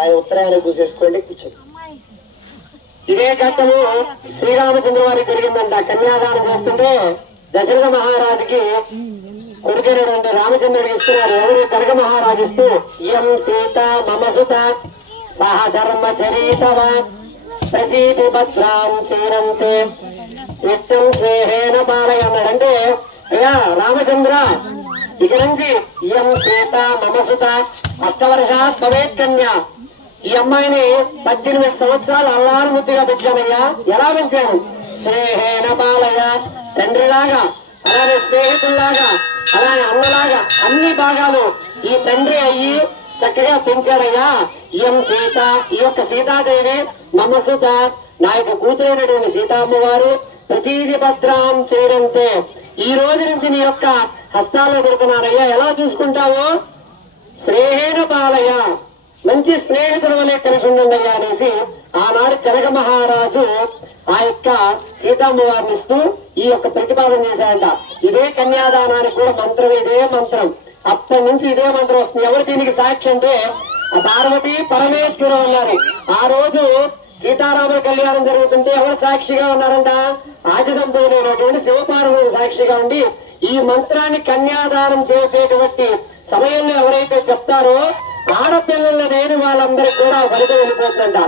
ఆయన ఉత్తరాయణ కూసేసుకోండి, కూర్చోండి. ఇదే ఘట్టము శ్రీరామచంద్ర వారికి జరిగిందంట. కన్యాదానం చేస్తుంటే దశరథ మహారాజుకి కొడుకైనటువంటి రామచంద్రుడికి ఇస్తున్నారు. ఎవరు? జనక మహారాజు ఇస్తూ ఇయం సీత మమసుత సహధర్మచరీతవ ప్రచీతి భద్రాం చీరంతే ఇష్టం స్నేహేన పాలయ అన్నాడంటే, అయ్యా రామచంద్ర, ఇక నుంచి ఇయం సీత మమసుత అష్టవర్షాత్ భవేత్ కన్యా, ఈ అమ్మాయిని 18 సంవత్సరాలు అల్లారు ముద్దుగా పెంచానయ్యా. ఎలా పెంచాను? స్నేహేన పాలయ, తండ్రిలాగా, అలానే స్నేహితుల్లాగా, అలానే అన్నలాగా అన్ని భాగాలు ఈ తండ్రి అయ్యి చక్కగా పెంచాడయ్యా. ఇయం సీత, ఈ యొక్క సీతాదేవి మమసుత, నా యొక్క కూతురైనటువంటి సీతామ్మవారు ప్రతీది భద్రాం చేరంతే, ఈ రోజు నుంచి నీ యొక్క హస్తాల్లో పెడుతున్నారయ్యా. ఎలా చూసుకుంటావో? స్నేహేన పాలయ, మంచి స్నేహితుల వలె కలిసి ఉండండి అనేసి ఆనాడు జనక మహారాజు ఆ యొక్క సీతమ్మవారిని ఇస్తూ ఈ యొక్క ప్రతిపాదన చేశాడంట. ఇదే కన్యాదానానికి కూడా మంత్రం, ఇదే మంత్రం. అప్పటి నుంచి ఇదే మంత్రం వస్తుంది. ఎవరు దీనికి సాక్షి అంటే పార్వతి పరమేశ్వరుడు ఉన్నారు. ఆ రోజు సీతారాముల కళ్యాణం జరుగుతుంటే ఎవరు సాక్షిగా ఉన్నారంట? ఆదిదంపతులైనటువంటి శివపార్వతి సాక్షిగా ఉండి ఈ మంత్రాన్ని కన్యాదానం చేసేటువంటి సమయంలో ఎవరైతే చెప్తారో ఆడపిల్లలు లేని వాళ్ళందరికీ కూడా ఫలితం వెళ్ళిపోతుందంట.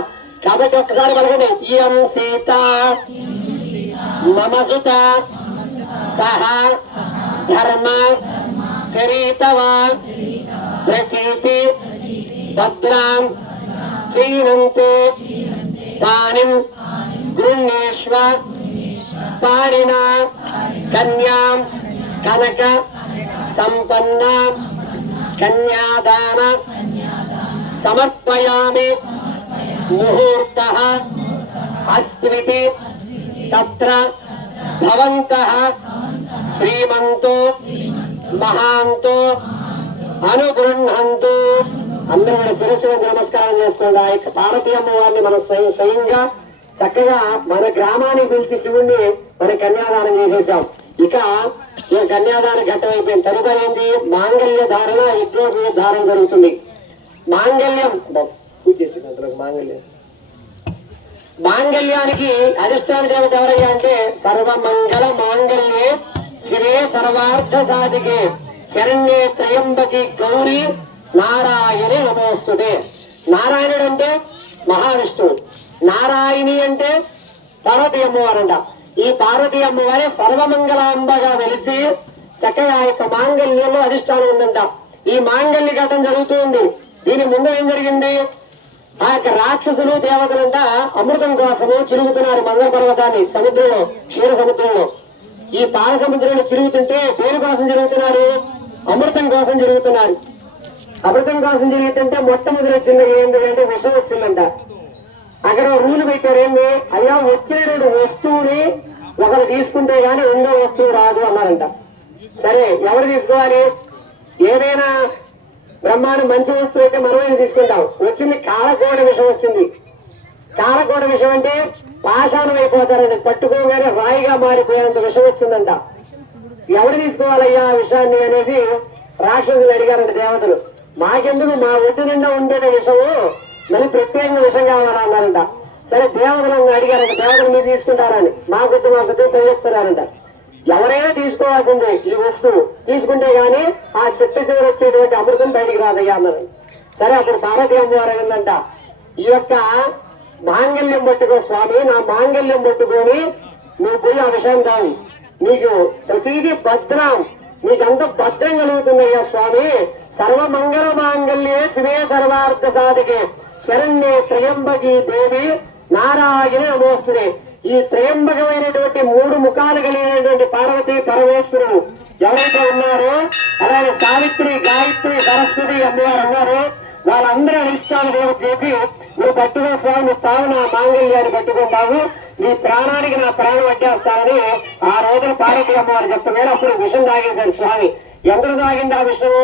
కాబట్టి ఒక్కసారి పలకండి, ఇయం సీత మమసుత సహ ధర్మ చరితవ ప్రచీతి భద్రాం చీనంతే పాణిం గృహ్ణీష్వ పాణినా కన్యాం కనక సంపన్న కన్యాదాన సమర్పయామి ముహూర్తః అస్త్వితి తత్ర భవంతః శ్రీమంతో మహాంతో అనుగృహంతు. అందరూ కూడా శిరస్సు నమస్కారం చేసుకోండి. ఆ యొక్క పార్వతీ అమ్మవారిని మనం స్వయంగా చక్కగా మన గ్రామానికి పిలిచి శివుణ్ణి మన కన్యాదానం చేసేసాం. ఇక ఈ కన్యాదాన ఘట్టం అయిపోయింది. తదుపరి ఏంటి? మాంగళ్య ధారణ, యజ్ఞోపవీత ధారణ జరుగుతుంది. మాంగళ్యం పూజ చేసి మాంగళ్యానికి అధిష్టాన దేవత ఎవరయ్యా అంటే సర్వమంగళ మాంగళ్యే శివే సర్వార్థ సాధికే శరణ్యే త్రయంబకి గౌరీ నారాయణి నమోస్తుతే. నారాయణుడు అంటే మహావిష్ణువు, నారాయణి అంటే పార్వతీ అమ్మవారంట. ఈ పార్వతీ అమ్మవారి సర్వమంగళాంబగా వెలిసి చక్కగా ఆ యొక్క మాంగళ్యంలో అధిష్టానం ఉందంట. ఈ మాంగళ్య ఘట్టం జరుగుతూ ఉంది. దీని ముందు ఏం జరిగింది? ఆ యొక్క రాక్షసులు దేవతలంట అమృతం కోసము చిరుగుతున్నారు మంగళ పర్వతాన్ని సముద్రంలో, క్షీర సముద్రంలో. ఈ పాల సముద్రంలో చిరుగుతుంటే దేని కోసం జరుగుతున్నారు? అమృతం కోసం జరుగుతున్నారు. అమృతం కోసం జరుగుతుంటే మొట్టమొదటి వచ్చింది ఏంటంటే విషం వచ్చిందంట. అక్కడ రూలు పెట్టారు, ఏంటి? అయ్యా వచ్చినటువంటి వస్తువుని ఒకరు తీసుకుంటే గానీ రెండో వస్తువు రాదు అన్నారంట. సరే, ఎవరు తీసుకోవాలి? ఏదైనా బ్రహ్మాండం మంచి వస్తువు అయితే మనమే తీసుకుంటాం. వచ్చింది కాలకోడ విషం వచ్చింది. కాలకోడ విషం అంటే పాషాణం అయిపోతారండి, పట్టుకోగానే రాయిగా మారిపోయేంత విషం వచ్చిందంట. ఎవరు తీసుకోవాలయ్యా ఆ విషయాన్ని అనేసి రాక్షసులు అడిగారంట దేవతలు. మాకెందుకు, మా ఒడ్డు నిండా ఉండేది విషము, మళ్ళీ ప్రత్యేకంగా విషం కావాలన్నారంట. సరే, దేవతలను అడిగారంట, దేవతలు మీరు తీసుకుంటారని. మా కొద్ది చెప్తున్నారంట. ఎవరైనా తీసుకోవాల్సిందే ఈ వస్తువు, తీసుకుంటే గానీ ఆ చిట్ట చివరి వచ్చేటువంటి అమృతం బయటికి రాదయ్యా అన్నారు. సరే, అప్పుడు పార్వతీ అమ్మవారు ఏంటంట, ఈ యొక్క మాంగళ్యం పట్టుకో స్వామి, నా మాంగళ్యం పట్టుకొని నువ్వు పోయి ఆ విషయం కాదు, నీకు ప్రతిదీ భద్రం, నీకంత భద్రం కలుగుతుందయ్యా స్వామి. సర్వమంగళ మాంగళ్యే శివే సర్వార్థ సాధికే శరణ్యే త్రయంబకి దేవి నారాయణ నమోస్తుతే. ఈ త్రయంబకమైనటువంటి 3 ముఖాలు కలిగినటువంటి పార్వతీ పరమేశ్వరుడు ఎవరైతే ఉన్నారో, అలాగే సావిత్రి, గాయత్రి, సరస్వతి అమ్మవారు ఉన్నారో, వాళ్ళందరూ అనిష్టాలు దేవత చేసి నువ్వు పట్టుకో స్వామి, నువ్వు తావు నా మాంగళ్యాన్ని పట్టుకుంటావు, నీ ప్రాణానికి నా ప్రాణం పట్టేస్తానని ఆ రోజున పార్వతీ అమ్మవారు చెప్తారు. అప్పుడు విషం తాగేశాడు స్వామి. ఎందుకు తాగింది ఆ విషము?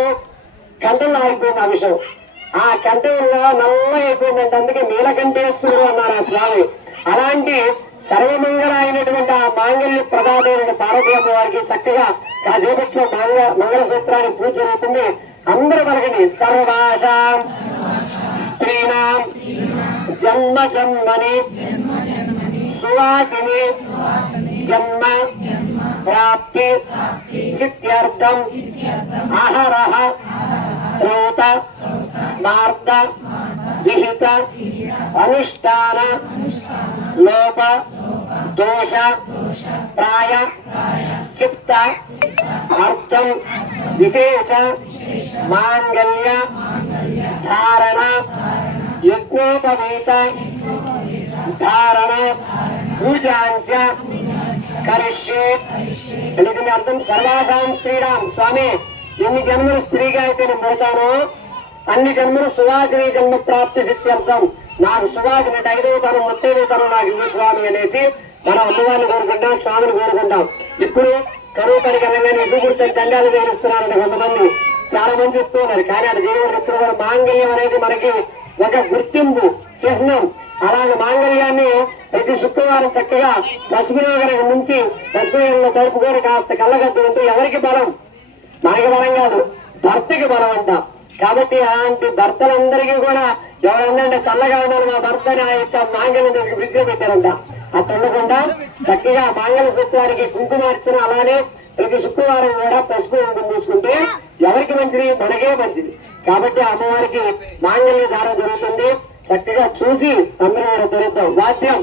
కంఠంలో ఆగిపోయింది ఆ విషయం. ఆ కంఠంలో నల్లగా అయిపోయిందంటే అందుకే నీలకంఠేశ్వరుడు అన్నారు ఆ స్వామి. అలాంటి సర్వమంగళ అయినటువంటి ఆ మాంగళ్య ప్రదాదైన పార్వతీ అమ్మవారికి చక్కగా కాసేపట్లో మంగళసూత్రానికి పూజ జరుగుతుంది. అందరూ పలకండి, సర్వాసాం స్త్రీణాం జన్మ జన్మని సువాసిని జన్మ ప్రాప్తి సిద్ధ్యర్థం అహరహ శ్రౌత స్మార్త విహిత అనుష్ఠాన లోప దోష ప్రాయ చిత్త అర్థం విశేష మాంగళ్య ధారణ యజ్ఞోపవీత ధారణ పూజాంచ కరిష్యే. అంటే దీని అర్థం సర్వాసాం స్త్రీరాం. స్వామి, ఎన్ని జన్మలు స్త్రీగా అయితే నేను పుడతానో అన్ని జన్మలు సువాసిని జన్మ ప్రాప్తి సిద్ధ్యర్థం. నాకు సువాసిని అంటే 5వ తరం 30వ తరం నాకు ఇవ్వు స్వామి అనేసి మనం అమ్మవారిని కోరుకుంటాం, స్వామిని కోరుకుంటాం. ఇప్పుడు కరువు పరికరంగానే ఎదుగుడితే దండాలు వేయిస్తున్నారంటే కొంతమంది చాలా మంది చెప్తూ ఉన్నారు. కానీ అది దేవుడు చెప్తున్న కూడా మాంగళ్యం అనేది మనకి ఒక గుర్తింపు చిహ్నం. అలాగే మాంగళ్యాన్ని ప్రతి శుక్రవారం చక్కగా పసుపునగరం నుంచి పసుపునగరంలో తలుపుకొని కాస్త కళ్ళగద్దు ఉంటే ఎవరికి బలం? మనకి బలం కాదు, భర్తకి బలం అంట. కాబట్టి అలాంటి భర్తలందరికీ కూడా ఎవరంటే చల్లగా ఉండాలి మా భర్తని ఆ యొక్క మాంగళ్యం దగ్గర ఫ్రిడ్జ్ లో పెట్టారంట. అట్లా ఉండకుండా చక్కగా మాంగళ్య సూత్రానికి కుంకుమార్చన అలానే ప్రతి శుక్రవారం కూడా పసుపు కుంకుమ చూసుకుంటే ఎవరికి మంచిది? మనకే మంచిది. కాబట్టి అమ్మవారికి మాంగళ్య ధార జరుగుతుంది. చక్కగా చూసి అందరూ కూడా ధరిద్దాం. వాద్యం